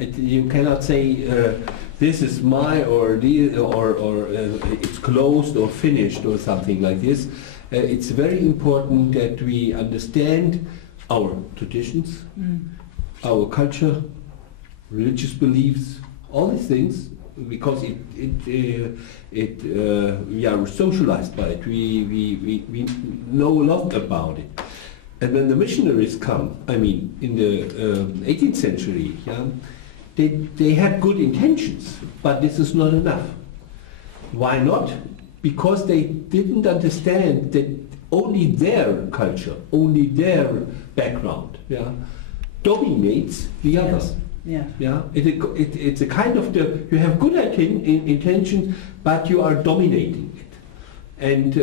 You cannot say this is my or it's closed or finished or something like this. It's very important that we understand our traditions, our culture, religious beliefs, all these things, because we are socialized by it. We know a lot about it. And when the missionaries come, I mean, in the 18th century, they had good intentions, but this is not enough. Why not? Because they didn't understand that only their culture, only their background, dominates the others. It's a kind of you have good intentions, but you are dominating it. And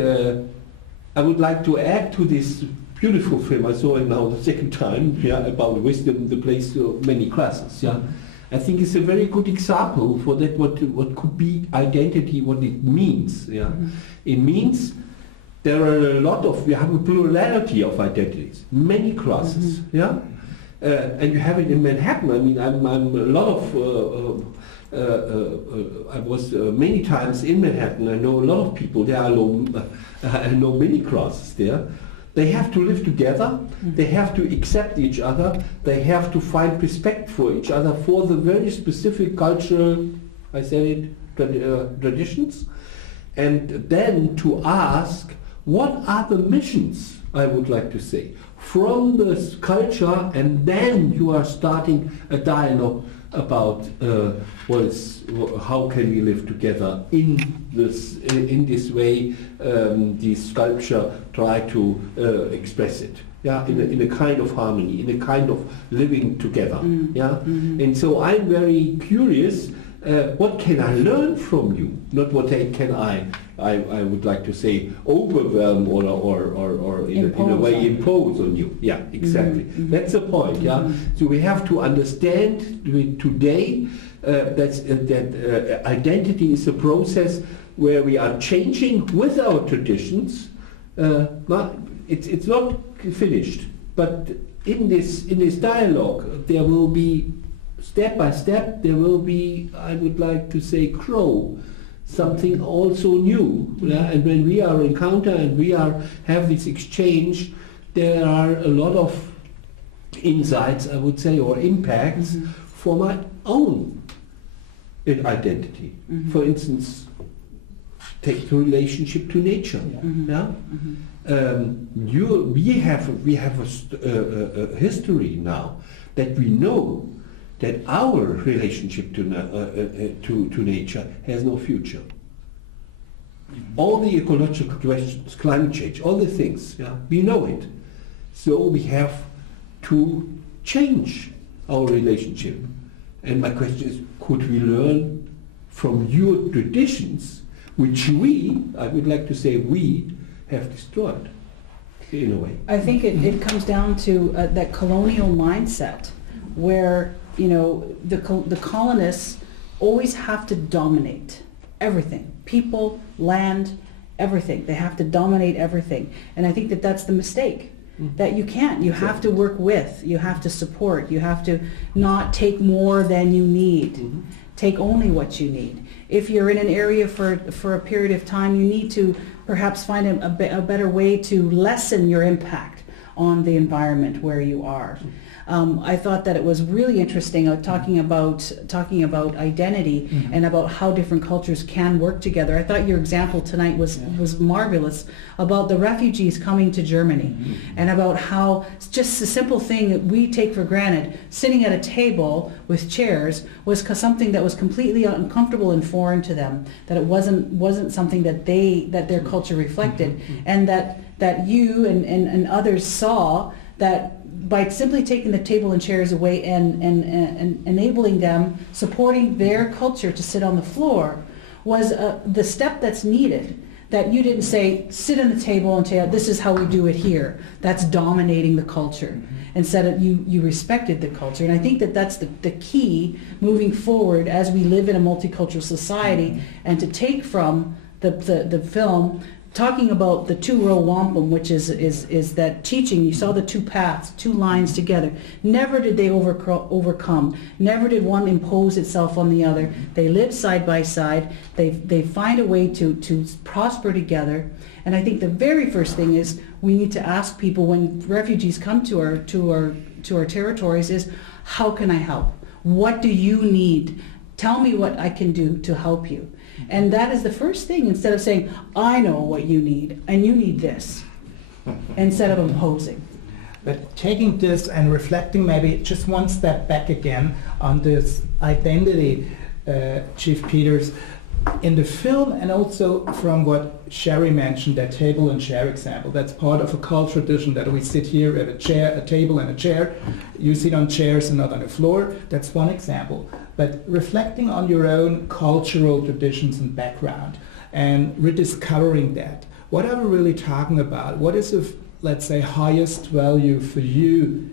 I would like to add to this beautiful film, I saw it now the second time, about wisdom, the place of many classes. I think it's a very good example for that what could be identity, what it means. It means there are we have a plurality of identities, many classes. And you have it in Manhattan. I mean, I'm a lot of. I was many times in Manhattan. I know a lot of people there. I know many classes there. They have to live together, they have to accept each other, they have to find respect for each other for the very specific cultural, I said it, traditions, and then to ask, what are the missions, I would like to say, from this culture, and then you are starting a dialogue about how can we live together in this way. The sculpture try to express it, in a kind of harmony, in a kind of living together. And so I'm very curious. What can I learn from you? Not what I would like to say overwhelm or in a way impose on you. Yeah, exactly. That's the point. So we have to understand today that identity is a process where we are changing with our traditions. It's not finished, but in this dialogue there will be step by step. There will be, I would like to say, something also new. And when we are encounter and we have this exchange, there are a lot of insights, I would say, or impacts for my own identity. For instance, take the relationship to nature. We have a history now that we know that our relationship to nature has no future. All the ecological questions, climate change, all the things, we know it. So we have to change our relationship. And my question is, could we learn from your traditions, which I would like to say we have destroyed, in a way? I think it comes down to that colonial mindset, where the colonists always have to dominate everything, people, land, everything. They have to dominate everything, and I think that's the mistake. That you can't. You have to work with. You have to support. You have to not take more than you need. Take only what you need. If you're in an area for a period of time, you need to perhaps find a better way to lessen your impact on the environment where you are. I thought that it was really interesting talking about identity and about how different cultures can work together. I thought your example tonight was marvelous about the refugees coming to Germany and about how just a simple thing that we take for granted, sitting at a table with chairs, was something that was completely uncomfortable and foreign to them. That it wasn't something that their culture reflected, and that you and others saw that by simply taking the table and chairs away and enabling them, supporting their culture to sit on the floor, was the step that's needed. That you didn't say, sit on the table and say, this is how we do it here. That's dominating the culture. Instead, you respected the culture. And I think that's the key moving forward as we live in a multicultural society, and to take from the film talking about the two-row wampum, which is that teaching, you saw the two paths, two lines together. Never did they overcome. Never did one impose itself on the other. They live side by side. They find a way to prosper together. And I think the very first thing is we need to ask people when refugees come to our territories is, how can I help? What do you need? Tell me what I can do to help you. And that is the first thing, instead of saying, I know what you need, and you need this, instead of imposing. But taking this and reflecting maybe just one step back again on this identity, Chief Peters, in the film and also from what Sherry mentioned, that table and chair example, that's part of a cultural tradition that we sit here at a table and a chair. You sit on chairs and not on the floor. That's one example. But reflecting on your own cultural traditions and background and rediscovering that, what are we really talking about? What is of, let's say, highest value for you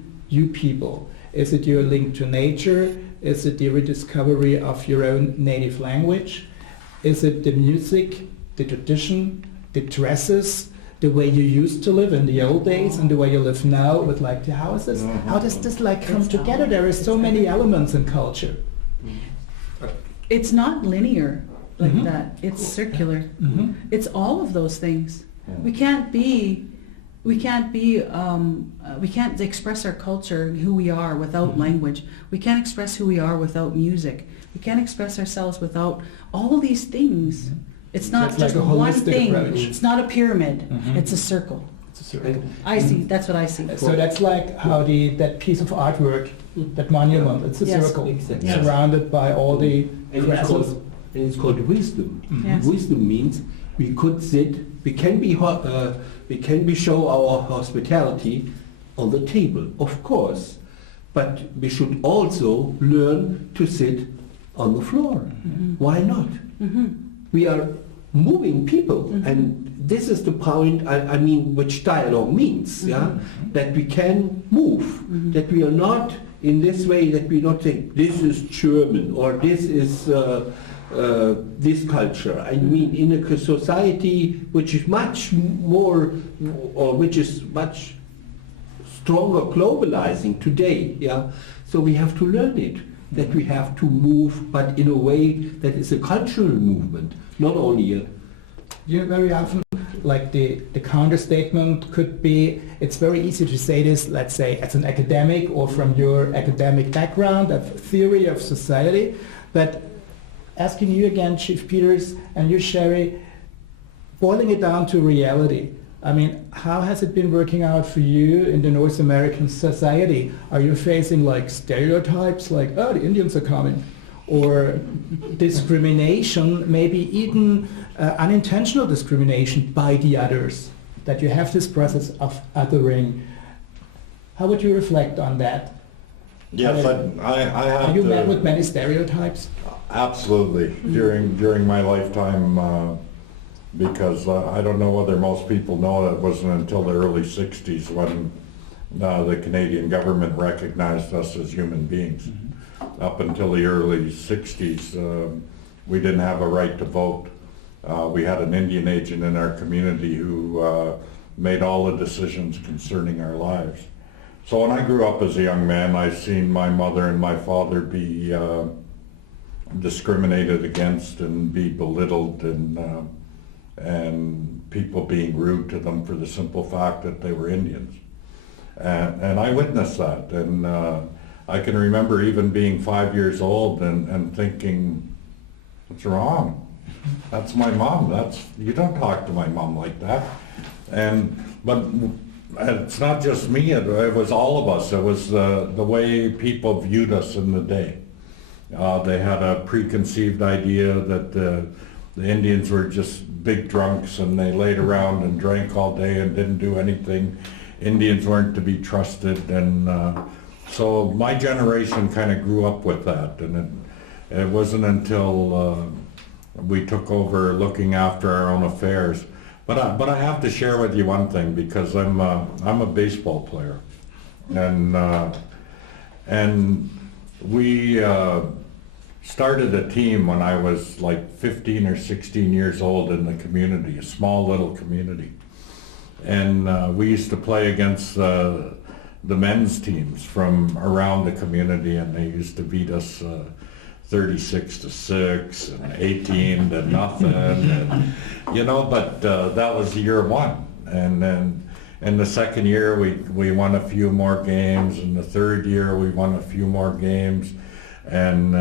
people? Is it your link to nature? Is it the rediscovery of your own native language? Is it the music, the tradition, the dresses, the way you used to live in the old days and the way you live now with like the houses? How does this like come together? There are so many elements in culture. It's not linear like that. It's circular. It's all of those things. We can't express our culture and who we are without language. We can't express who we are without music. We can't express ourselves without all these things. It's not So it's just like a one holistic thing. approach. It's not a pyramid. It's a circle. It's a circle. I see. That's what I see. So that's like how that piece of artwork, that monument, it's a Yes. circle, Exactly. surrounded by all the And grasses. it's called wisdom. Yes. Wisdom means we could sit, we can be show our hospitality on the table, of course, but we should also learn to sit on the floor. Why not? We are moving people, and this is the point. I mean, which dialogue means, yeah, that we can move, that we are not in this way, that we not think this is German or this is this culture. I mean, in a society which is much more, or which is much stronger globalizing today, yeah. So we have to learn it, that we have to move, but in a way that is a cultural movement, not only a. You very often, like the counter statement could be, it's very easy to say this, let's say, as an academic or from your academic background of theory of society, but asking you again, Chief Peters, and you, Sherry, boiling it down to reality. I mean, how has it been working out for you in the North American society? Are you facing like stereotypes like, oh, the Indians are coming? Or discrimination, maybe even unintentional discrimination by the others, that you have this process of othering. How would you reflect on that? Yes, I have Are you to, met with many stereotypes? absolutely, during my lifetime, because I don't know whether most people know that it wasn't until the early 60s when the Canadian government recognized us as human beings. Up until the early 60s, we didn't have a right to vote. We had an Indian agent in our community who made all the decisions concerning our lives. So when I grew up as a young man, I seen my mother and my father be discriminated against and be belittled, and people being rude to them for the simple fact that they were Indians. And I witnessed that, and I can remember even being 5 years old and thinking, what's wrong? That's my mom. You don't talk to my mom like that. But it's not just me, it was all of us. It was the way people viewed us in the day. They had a preconceived idea that the Indians were just big drunks and they laid around and drank all day and didn't do anything. Indians weren't to be trusted, and so my generation kind of grew up with that, and it wasn't until we took over looking after our own affairs. But I have to share with you one thing, because I'm a baseball player, and we started a team when I was like 15 or 16 years old in the community, a small little community. And we used to play against the men's teams from around the community, and they used to beat us 36-6 and 18 to nothing, and, you know, but that was year one. And then in the second year we won a few more games, and the third year we won a few more games, and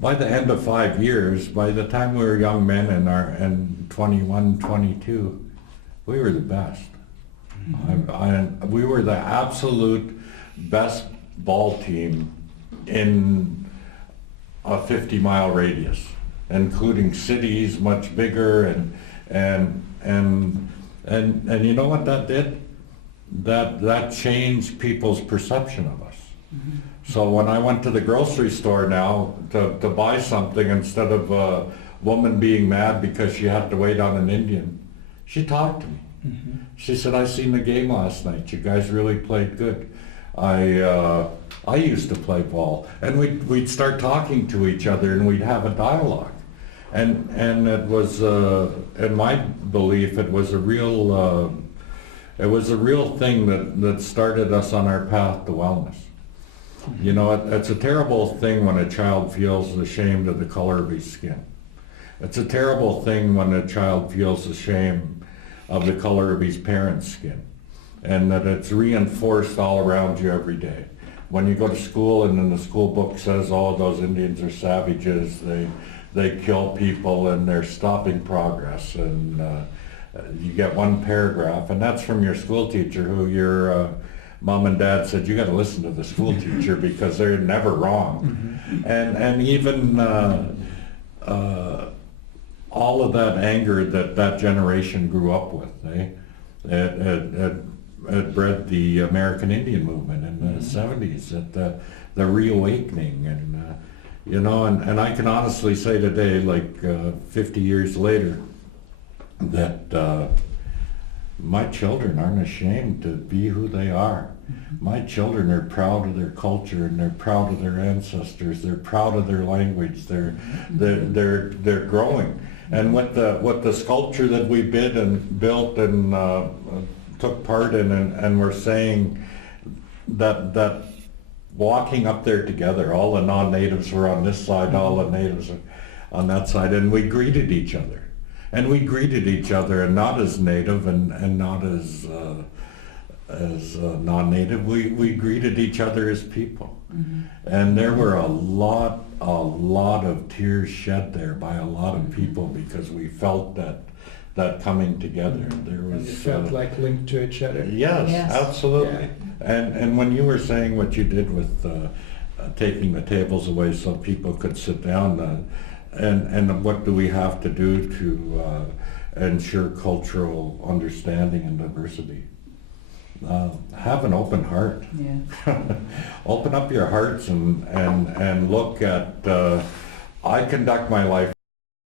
by the end of 5 years, by the time we were young men and 21, 22, we were the best. We were the absolute best ball team in a 50-mile radius, including cities much bigger, and you know what that did? That changed people's perception of us. So when I went to the grocery store now to buy something, instead of a woman being mad because she had to wait on an Indian, she talked to me. She said, "I seen the game last night. You guys really played good. I used to play ball," and we'd start talking to each other, and we'd have a dialogue, and it was, in my belief, it was a real thing that started us on our path to wellness. You know, it's a terrible thing when a child feels ashamed of the color of his skin. It's a terrible thing when a child feels ashamed of the color of his parents' skin, and that it's reinforced all around you every day. When you go to school and then the school book says, "Oh, those Indians are savages, they kill people and they're stopping progress," and you get one paragraph, and that's from your school teacher, who your mom and dad said, "You got to listen to the school teacher because they're never wrong." And even all of that anger that generation grew up with, it bred the American Indian movement in the 70s, the reawakening, and you know, and I can honestly say today, like 50 years later, that my children aren't ashamed to be who they are. My children are proud of their culture, and they're proud of their ancestors. They're proud of their language. They're growing. And with the sculpture that we built and took part in, and we're saying that walking up there together, all the non-natives were on this side, all the natives are on that side, and we greeted each other. And we greeted each other, and not as native and not as non-native. We greeted each other as people. And there were a lot of tears shed there by a lot of people, because we felt that coming together. There was, and you felt like linked to each other. Yes, Yes. absolutely. Yeah. And when you were saying what you did with taking the tables away so people could sit down, and what do we have to do to ensure cultural understanding and diversity? Have an open heart. Yeah. Open up your hearts and look at, I conduct my life